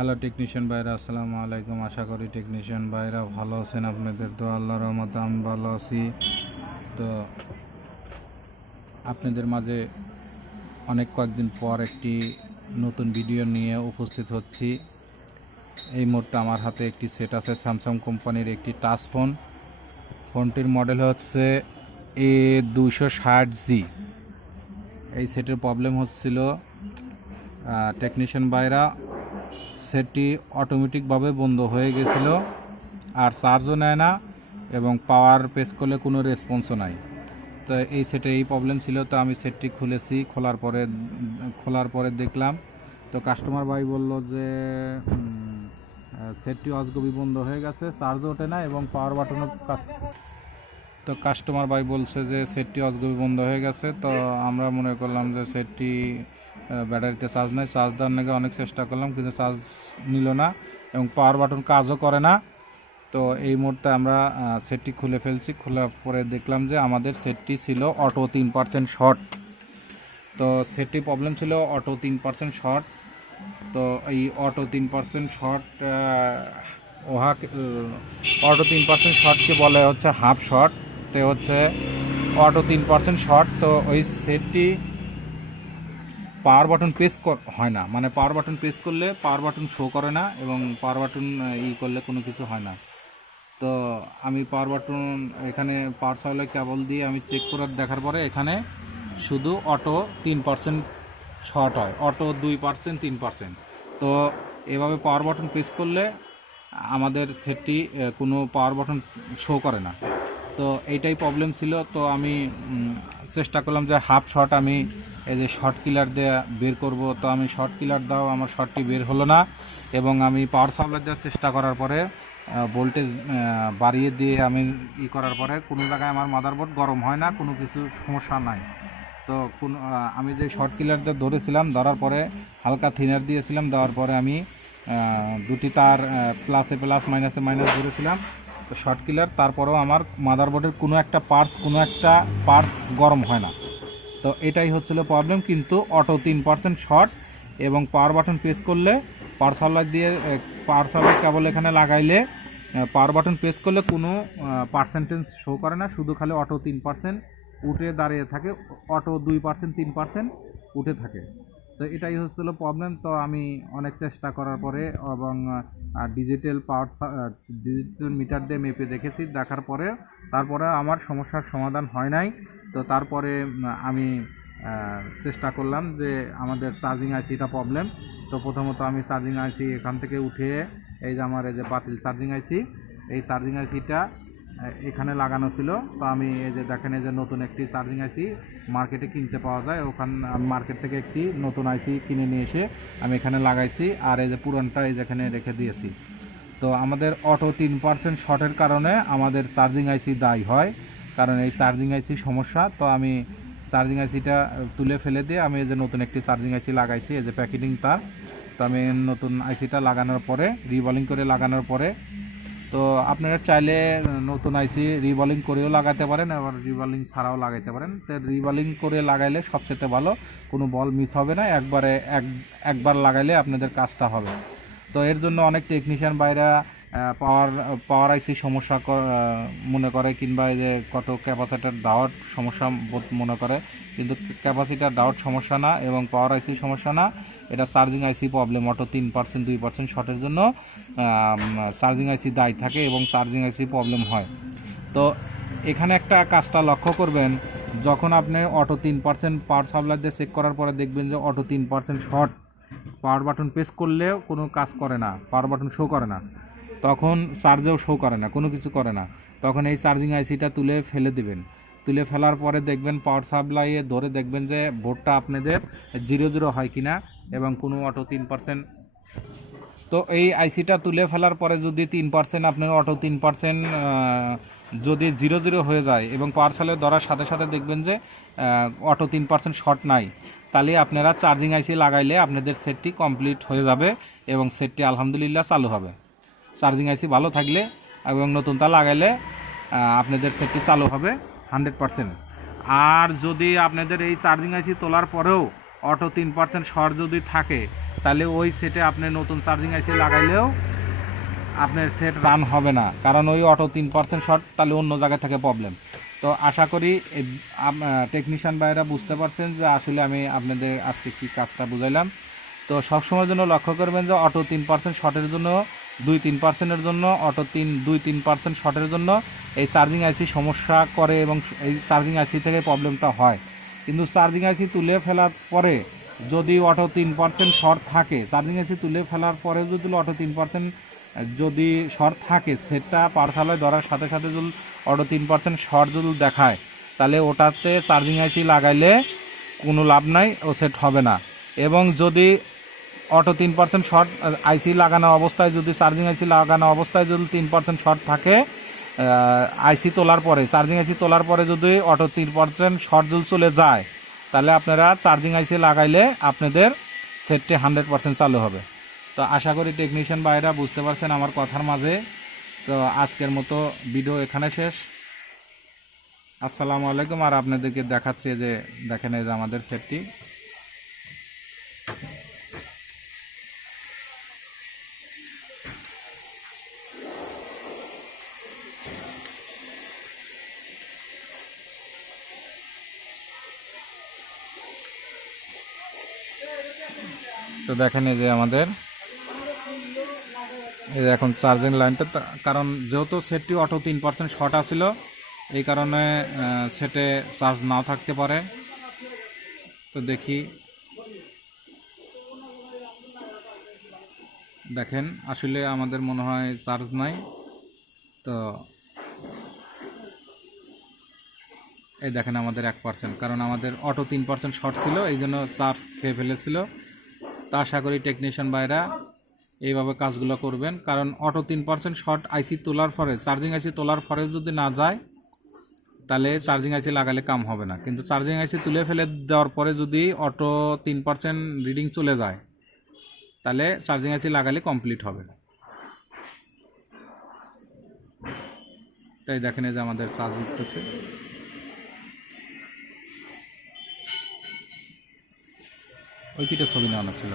Hello technician ভাইরা, আসসালামু আলাইকুম। আশা করি টেকনিশিয়ান ভাইরা ভালো আছেন। আপনাদের তো আল্লাহর রহমতে আমি ভালো আছি। তো আপনাদের মাঝে কয়েকদিন পর একটি নতুন ভিডিও নিয়ে উপস্থিত হচ্ছি। এই মুহূর্তে আমার হাতে একটি সেট আছে, স্যামসাং কোম্পানির একটি টাচ ফোন। ফোনটির মডেল হচ্ছে A260g। এই সেটের প্রবলেম হচ্ছিল, টেকনিশিয়ান ভাইরা সেটটি অটোমেটিকভাবে বন্ধ হয়ে গেছিল, আর চার্জও নেয় না এবং পাওয়ার প্রেস করলে কোনো রেসপন্সও নাই। তো এই সেটে এই প্রবলেম ছিল। তো আমি সেটটি খুলেছি, খোলার পরে দেখলাম, তো কাস্টমার ভাই বলল যে সেটটি অজগবি বন্ধ হয়ে গেছে, চার্জও ওঠে না এবং পাওয়ার বাটনও তো কাস্টমার ভাই বলছে যে সেটটি অজগবি বন্ধ হয়ে গেছে। তো আমরা মনে করলাম যে সেটটি ব্যাটারিতে চার্জ নেই, চার্জ দেওয়ার নাকি অনেক চেষ্টা করলাম কিন্তু চার্জ নিল না এবং পাওয়ার বাটন কাজও করে না। তো এই মুহূর্তে আমরা সেটটি খুলে ফেলছি। খোলার পরে দেখলাম যে আমাদের সেটটি ছিল অটো 3% শর্ট। তো সেটটি প্রবলেম ছিল অটো 3% শর্ট। তো এই অটো 3% শর্ট অটো 3% শর্টকে বলে হচ্ছে হাফ শর্ট। তো হচ্ছে অটো 3% শর্ট। তো ওই সেটটি পাওয়ার বাটন প্রেস হয় না, মানে পাওয়ার বাটন প্রেস করলে পাওয়ার বাটন শো করে না এবং পাওয়ার বাটন করলে কোনো কিছু হয় না। তো আমি পাওয়ার বাটন এখানে পাওয়ার সাপ্লাই কেবল দিয়ে আমি চেক করে দেখার পরে এখানে শুধু অটো 3% শর্ট হয়, অটো 2% 3%। তো এভাবে পাওয়ার বাটন প্রেস করলে আমাদের সেটটি কোনো পাওয়ার বাটন শো করে না। তো এইটাই প্রবলেম ছিল। তো আমি চেষ্টা করলাম যে হাফ শর্ট আমি এই যে শর্ট কিলার দিয়ে বের করব। তো আমি শর্ট কিলার দাও, আমার শর্টটি বের হলো না এবং আমি পাওয়ার সাপ্লাই দেওয়ার চেষ্টা করার পরে ভোল্টেজ বাড়িয়ে দিয়ে আমি করার পরে কোনো জায়গায় আমার মাদারবোর্ড গরম হয় না, কোনো কিছু সমস্যা নাই। তো আমি যে শর্ট কিলার দিয়ে ধরেছিলাম, ধরার পরে হালকা থিনার দিয়েছিলাম, দেওয়ার পরে আমি দুটি তার প্লাসে প্লাস মাইনাসে মাইনাস ধরেছিলাম। তো শর্ট কিলার তারপরেও আমার মাদারবোর্ডের কোনো একটা পার্টস গরম হয় না। তো এটাই হচ্ছিল প্রবলেম। কিন্তু অটো 3% শর্ট এবং পাওয়ার বাটন প্রেস করলে পাওয়ার সাপ্লাই কেবল এখানে লাগাইলে পাওয়ার বাটন প্রেস করলে কোনো পার্সেন্টেজ শো করে না, শুধু খালি অটো 3% উঠে দাঁড়িয়ে থাকে, অটো 2% 3% উঠে থাকে। তো এটাই হচ্ছিল প্রবলেম। তো আমি অনেক চেষ্টা করার পরে এবং ডিজিটাল মিটার দিয়ে মেপে দেখেছি, দেখার পরে তারপরে আমার সমস্যার সমাধান হয় নাই। তো তারপরে আমি চেষ্টা করলাম যে আমাদের চার্জিং আইসিটা প্রবলেম। তো প্রথমত আমি চার্জিং আইসি এখান থেকে উঠিয়ে এই যে আমার এই যে বাতিল চার্জিং আইসি, এই চার্জিং আইসিটা এখানে লাগানো ছিল। তো আমি এই যে দেখেন, এই যে নতুন একটি চার্জিং আইসি মার্কেটে কিনতে পাওয়া যায়, আমি মার্কেট থেকে একটি নতুন আইসি কিনে নিয়ে এসে আমি এখানে লাগাইছি, আর এই যে পুরনটা এই যেখানে রেখে দিয়েছি। তো আমাদের অটো 3% শর্টের কারণে আমাদের চার্জিং আইসি দায়ী হয়, কারণ এই চার্জিং আইসি সমস্যা। তো আমি চার্জিং আইসিটা তুলে ফেলে দিয়ে আমি এই যে নতুন একটি চার্জিং আইসি লাগাইছি, এই যে প্যাকেটিং তার। তো আমি নতুন আইসিটা লাগানোর পরে রিবলিং করে লাগানোর পরে, তো আপনারা চাইলে নতুন আইসি রিবলিং করেও লাগাতে পারেন, আবার রিবলিং ছাড়াও লাগাইতে পারেন। তো রিবলিং করে লাগাইলে সবচেয়ে ভালো, কোনো বল মিস হবে না, একবার লাগাইলে আপনাদের কাজটা হবে। তো এর জন্য অনেক টেকনিশিয়ান বাইরা পাওয়ার আইসি সমস্যা মনে করে, কিংবা এই যে কত ক্যাপাসিটার ডাউট সমস্যা মনে করে, কিন্তু ক্যাপাসিটার ডাউট সমস্যা না এবং পাওয়ার আইসি সমস্যা না, এটা চার্জিং আইসি প্রবলেম। অটো 3% 2% শর্টের জন্য চার্জিং আইসি দায়ী থাকে এবং চার্জিং আইসি প্রবলেম হয়। তো এখানে একটা কাজটা লক্ষ্য করবেন, যখন আপনি অটো 3% পাওয়ার সাপ্লাই দিয়ে চেক করার পরে দেখবেন যে auto 3% short, power button press করলেও কোনো কাজ করে না, পাওয়ার বাটন শো করে না, তখন চার্জেও শো করে না, কোনো কিছু করে না, তখন এই চার্জিং আইসিটা তুলে ফেলে দিবেন। তুলে ফেলার পরে দেখবেন পাওয়ার সাপ্লাইয়ে ধরে দেখবেন যে ভোল্টটা আপনাদের 0 হয় কিনা এবং কোনো অটো 3%। তো এই আইসিটা তুলে ফেলার পরে যদি 3% আপনার অটো 3% যদি 0 হয়ে যায় এবং পাওয়ার সাপ্লাই ধরার সাথে সাথে দেখবেন যে অটো 3% শর্ট নাই, তাহলে আপনারা চার্জিং আইসি লাগাইলে আপনাদের সেটটি কমপ্লিট হয়ে যাবে এবং সেটটি আলহামদুলিল্লাহ চালু হবে। চার্জিং আইসি ভালো থাকলে এবং নতুনটা লাগাইলে আপনাদের সেটটি চালু হবে 100%। আর যদি আপনাদের এই চার্জিং আইসি তোলার পরেও অটো 3% শর্ট যদি থাকে, তাহলে ওই সেটে আপনি নতুন চার্জিং আইসি লাগাইলেও আপনার সেট রান হবে না, কারণ ওই অটো 3% শর্ট, তাহলে অন্য জায়গায় থেকে প্রবলেম। তো আশা করি টেকনিশিয়ান ভাইরা বুঝতে পারছেন যে আসলে আমি আপনাদের আজকে কী কাজটা বুঝাইলাম। তো সবসময়ের জন্য লক্ষ্য করবেন যে অটো 3% শর্টের জন্য 2-3%-এর জন্য অটো 2-3% শর্টের জন্য এই চার্জিং আইসি সমস্যা করে এবং এই চার্জিং আইসি থেকে প্রবলেমটা হয়। কিন্তু চার্জিং আইসি তুলে ফেলার পরে যদি অটো 3% শর্ট থাকে, চার্জিং আইসি তুলে ফেলার পরে যদি অটো 3% যদি শর্ট থাকে, সেটটা পার্সালায় ধরার সাথে সাথে যদি অটো 3% শর্ট যদি দেখায়, তাহলে ওটাতে চার্জিং আইসি লাগাইলে কোনো লাভ নাই, ও সেট হবে না। এবং যদি অটো 3% শর্ট আইসি লাগানো অবস্থায়, যদি চার্জিং আইসি লাগানো অবস্থায় যদি 3% শর্ট থাকে, আইসি তোলার পরে, চার্জিং আইসি তোলার পরে যদি অটো 3% শর্ট যদি চলে যায়, তাহলে আপনারা চার্জিং আইসি লাগাইলে আপনাদের সেটটি 100% চালু হবে। তো আশা করি টেকনিশিয়ান ভাইরা বুঝতে পারছেন আমার কথার মাঝে। তো আজকের মতো ভিডিও এখানে শেষ। আসসালামু আলাইকুম। আর আপনাদেরকে দেখাচ্ছি যে দেখেন এই যে আমাদের সেটটি। তো দেখেন এই যে আমাদের এই যে এখন চার্জিং লাইনটা, কারণ যেহেতু সেটটি অটো 3% শর্ট আছিল, এই কারণে সেটে চার্জ নাও থাকতে পারে। তো দেখি, দেখেন আসলে আমাদের মনে হয় চার্জ নাই। তো এই দেখেন আমাদের 1%, কারণ আমাদের অটো 3% শর্ট ছিল, এই জন্য চার্জ খেয়ে ফেলেছিল। তা আশা করি টেকনিশিয়ান ভাইরা এইভাবে কাজগুলো করবেন, কারণ অটো 3% শর্ট আইসি তোলার পরে, চার্জিং আইসি তোলার পরে যদি না যায়, তাহলে চার্জিং আইসি লাগালে কাম হবে না। কিন্তু চার্জিং আইসি তুলে ফেলে দেওয়ার পরে যদি অটো 3% রিডিং চলে যায়, তাহলে চার্জিং আইসি লাগালে কমপ্লিট হবে। তাই দেখেন এই যে আমাদের চার্জ উঠতেছে। ওই কিটা ছবি নেওয়ানো ছিল।